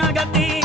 ಗತಿ